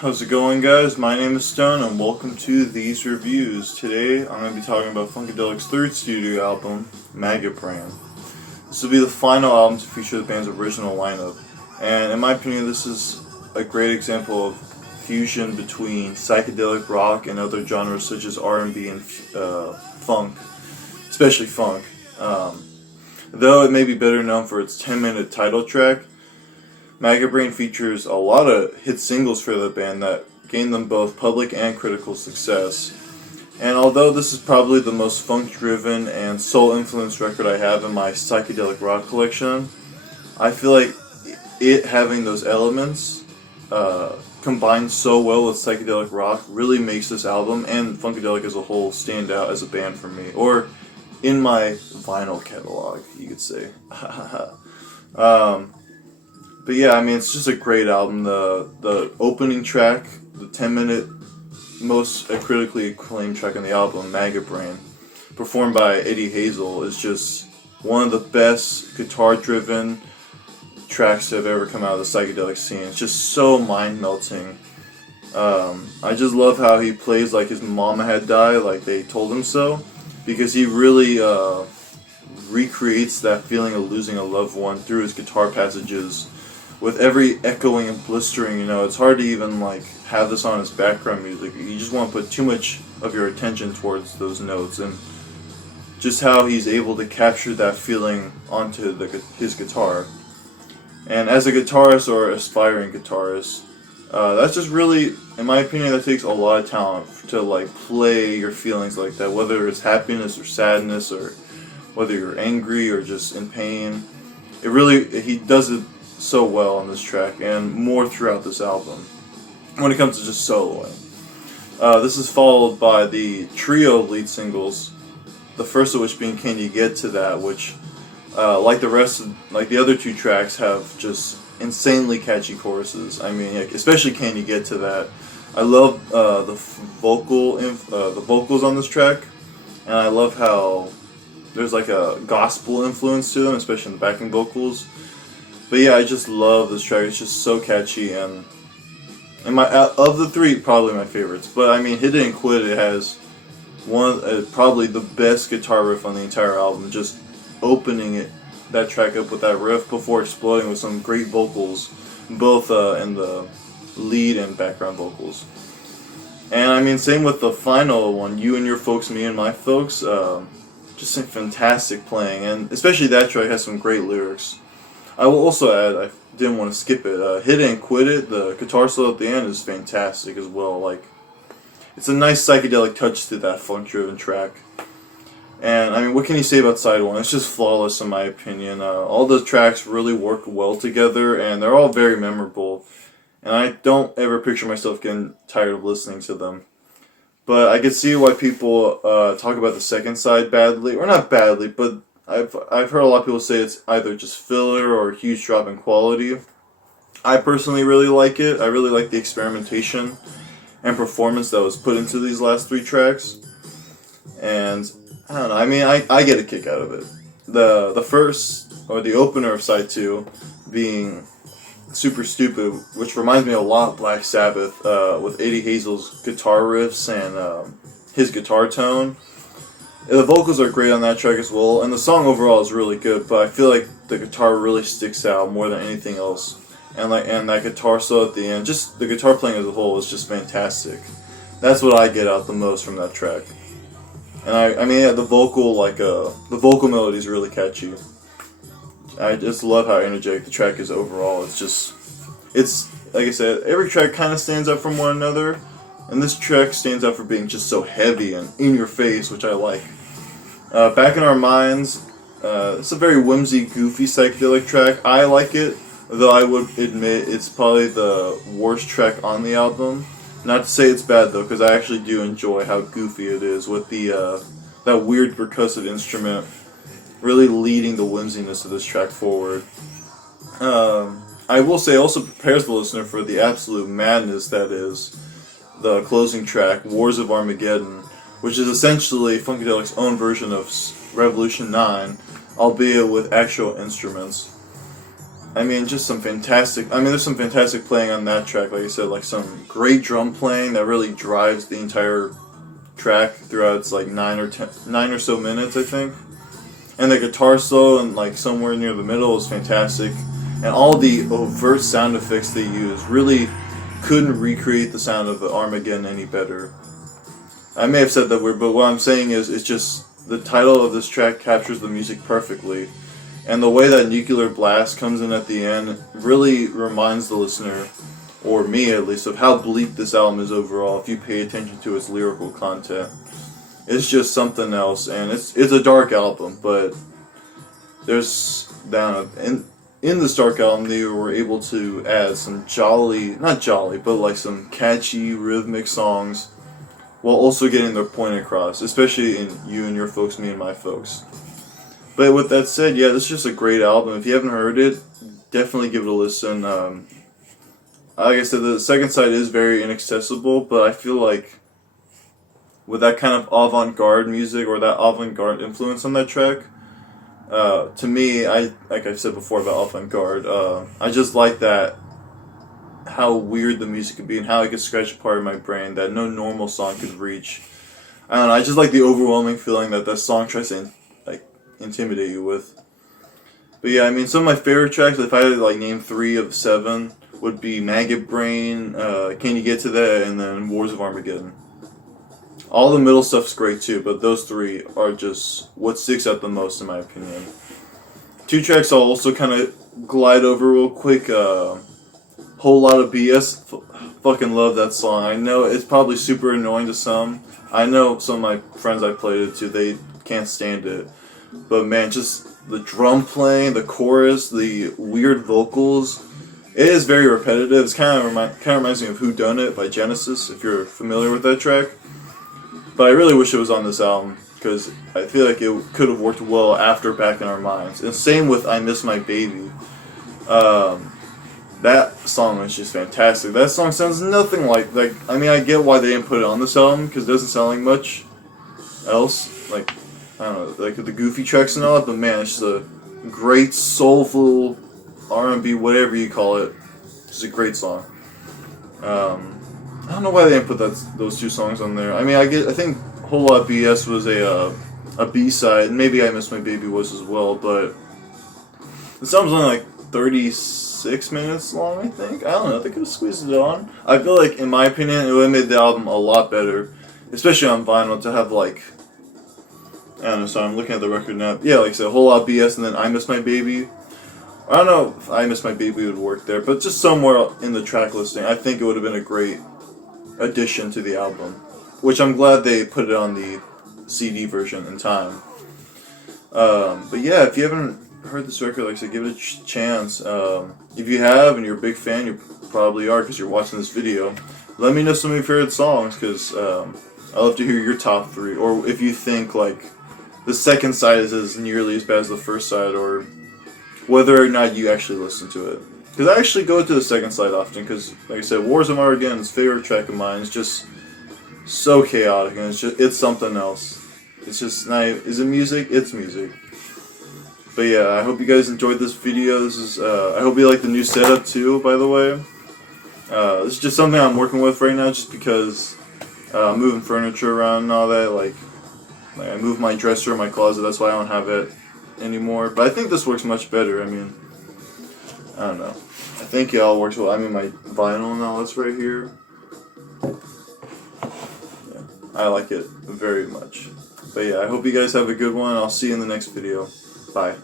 How's it going, guys? My name is Stone, and welcome to these reviews. Today, I'm going to be talking about Funkadelic's third studio album, Maggot. This will be the final album to feature the band's original lineup, and in my opinion, this is a great example of fusion between psychedelic rock and other genres such as R&B and funk, especially funk. Though it may be better known for its 10-minute title track, Maggot features a lot of hit singles for the band that gained them both public and critical success. And although this is probably the most funk-driven and soul-influenced record I have in my psychedelic rock collection, I feel like it having those elements combined so well with psychedelic rock really makes this album and Funkadelic as a whole stand out as a band for me, or in my vinyl catalog, you could say. But yeah, I mean, it's just a great album. The opening track, the 10-minute most critically acclaimed track on the album, Maggot, performed by Eddie Hazel, is just one of the best guitar-driven tracks that have ever come out of the psychedelic scene. It's just so mind-melting. I just love how he plays like his mama had died, like they told him so, because he really recreates that feeling of losing a loved one through his guitar passages. With every echoing and blistering, it's hard to even have this on as background music. You just want to put too much of your attention towards those notes, and just how he's able to capture that feeling onto his guitar. And as a guitarist or aspiring guitarist, that's just really, in my opinion, that takes a lot of talent to play your feelings like that, whether it's happiness or sadness, or whether you're angry or just in pain. He does it so well on this track, and more throughout this album when it comes to just soloing. This is followed by the trio of lead singles, the first of which being Can You Get To That, which like the other two tracks have just insanely catchy choruses. I mean, especially Can You Get To That. I love the vocals on this track, and I love how there's a gospel influence to them, especially in the backing vocals. But yeah, I just love this track. It's just so catchy, and of the three, probably my favorites. But I mean, Hit It and Quit It has probably the best guitar riff on the entire album. Just opening that track up with that riff before exploding with some great vocals, both in the lead and background vocals. And I mean, same with the final one, You and Your Folks, Me and My Folks. Just some fantastic playing, and especially that track has some great lyrics. I will also add, I didn't want to skip it, Hit It and Quit It, the guitar solo at the end is fantastic as well. It's a nice psychedelic touch to that funk-driven track. And, I mean, what can you say about side one? It's just flawless in my opinion. All the tracks really work well together, and they're all very memorable. And I don't ever picture myself getting tired of listening to them. But I can see why people talk about the second side badly, or not badly, but I've heard a lot of people say it's either just filler or a huge drop in quality. I personally really like it. I really like the experimentation and performance that was put into these last three tracks. And I don't know, I mean, I get a kick out of it. The first, or the opener of side two, being Super Stupid, which reminds me a lot of Black Sabbath, with Eddie Hazel's guitar riffs and his guitar tone. The vocals are great on that track as well, and the song overall is really good, but I feel like the guitar really sticks out more than anything else. And that guitar solo at the end, just the guitar playing as a whole is just fantastic. That's what I get out the most from that track. And I mean, yeah, the vocal melody is really catchy. I just love how energetic the track is overall. It's like I said, every track kind of stands out from one another, and this track stands out for being just so heavy and in your face, which I like. Back in Our Minds, it's a very whimsy, goofy psychedelic track. I like it, though I would admit it's probably the worst track on the album. Not to say it's bad though, because I actually do enjoy how goofy it is with that weird percussive instrument really leading the whimsiness of this track forward. I will say also prepares the listener for the absolute madness that is the closing track, Wars of Armageddon, which is essentially Funkadelic's own version of Revolution 9, albeit with actual instruments. I mean, just some fantastic. I mean, there's some fantastic playing on that track. Like I said, like some great drum playing that really drives the entire track throughout its like 9 or so minutes, I think. And the guitar solo and like somewhere near the middle is fantastic. And all the overt sound effects they use really couldn't recreate the sound of Armageddon any better. I may have said that weird, but what I'm saying is it's just the title of this track captures the music perfectly. And the way that Nuclear Blast comes in at the end really reminds the listener, or me at least, of how bleak this album is overall if you pay attention to its lyrical content. It's just something else, and it's a dark album, but there's in this dark album they were able to add some not jolly, but like some catchy rhythmic songs while also getting their point across, especially in You and Your Folks, Me and My Folks. But with that said, yeah, this is just a great album. If you haven't heard it, definitely give it a listen. Like I said, the second side is very inaccessible, but I feel like with that kind of avant-garde music or that avant-garde influence on that track, to me, like I've said before about avant-garde, I just like that, how weird the music could be and how it could scratch a part of my brain that no normal song could reach. I don't know, I just like the overwhelming feeling that song tries to intimidate you with. But yeah, I mean, some of my favorite tracks, if I had to like name 3 of 7, would be Maggot Brain, Can You Get to That, and then Wars of Armageddon. All the middle stuff's great too, but those 3 are just what sticks out the most in my opinion. 2 tracks I'll also kind of glide over real quick. Whole Lot of BS. Fucking love that song. I know it's probably super annoying to some. I know some of my friends I played it to, they can't stand it. But man, just the drum playing, the chorus, the weird vocals, it is very repetitive. It's kind of reminds me of Who Done It by Genesis, if you're familiar with that track. But I really wish it was on this album, because I feel like it could have worked well after Back in Our Minds. And same with I Miss My Baby. That song is just fantastic. That song sounds nothing like, I mean, I get why they didn't put it on this album, because it doesn't sound like much else. Like, I don't know, like the goofy tracks and all that, but man, it's just a great, soulful R&B, whatever you call it. It's a great song. I don't know why they didn't put those 2 songs on there. I mean, I think Whole Lot BS was a B-side, and maybe I Miss My Baby was as well, but the song's only like 36 minutes long, I think. I don't know, they could have squeezed it on. I feel like, in my opinion, it would have made the album a lot better, especially on vinyl, to have like, I don't know, so I'm looking at the record now. Yeah, like I said, Whole Lot BS and then I Miss My Baby. I don't know if I Miss My Baby would work there, but just somewhere in the track listing, I think it would have been a great addition to the album. Which I'm glad they put it on the CD version in time. But yeah, if you haven't heard this record, like I said, give it a chance. If you have and you're a big fan, you probably are because you're watching this video. Let me know some of your favorite songs, because I'd love to hear your top 3. Or if you think like the second side is as nearly as bad as the first side, or whether or not you actually listen to it. Because I actually go to the second side often, because like I said, Wars of Armageddon's favorite track of mine is just so chaotic, and it's something else. It's just not, is it music? It's music. But yeah, I hope you guys enjoyed this video. This is I hope you like the new setup too, by the way. This is just something I'm working with right now, just because I'm moving furniture around and all that. Like I moved my dresser in my closet, that's why I don't have it anymore. But I think this works much better. I mean, I don't know. I think it all works well. I mean, my vinyl and all that's right here. Yeah, I like it very much. But yeah, I hope you guys have a good one. I'll see you in the next video. Bye.